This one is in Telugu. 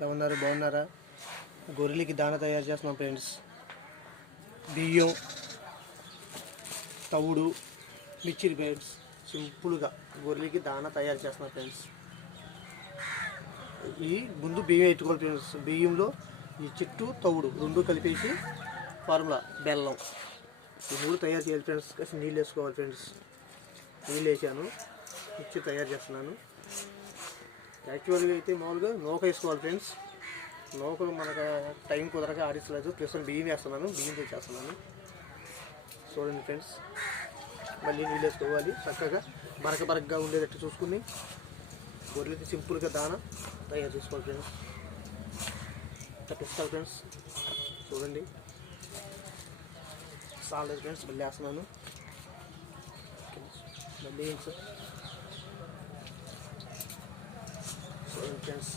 ఎలా ఉన్నారు? బాగున్నారా? గొర్రెలకి దాన తయారు చేస్తున్నాం ఫ్రెండ్స్. బియ్యం, తవుడు, మిర్చి ఫ్రెండ్స్. సింపుల్గా గొర్రెలకి దాన తయారు చేస్తున్నాం ఫ్రెండ్స్. ఈ ముందు బియ్యం ఎత్తుకోవాలి ఫ్రెండ్స్. బియ్యంలో ఈ చెట్టు, తవుడు రెండు కలిపేసి ఫార్ములా బెల్లం ఈ మూడు తయారు చేయాలి ఫ్రెండ్స్. కాసి నీళ్ళు వేసుకోవాలి ఫ్రెండ్స్. నీళ్ళు వేసాను, మిక్చర్ తయారు చేస్తున్నాను. యాక్చువల్గా అయితే మామూలుగా నూక వేసుకోవాలి ఫ్రెండ్స్. నూకలు మనకు టైం కుదరక ఆడించలేదు. ప్రస్తుతం బియ్యం వేస్తున్నాను, బియ్యంతో చేస్తున్నాను. చూడండి ఫ్రెండ్స్. మళ్ళీ నీళ్ళు వేసుకోవాలి. చక్కగా బరకగా ఉండేటట్టు చూసుకుని గొర్రెలకి సింపుల్గా దాన తయారు చేసుకోవాలి ఫ్రెండ్స్. తప్పిస్తాను ఫ్రెండ్స్. చూడండి సాల్ట్ ఫ్రెండ్స్. మళ్ళీ వేస్తున్నాను. మళ్ళీ చూడండి ఫ్రెండ్స్.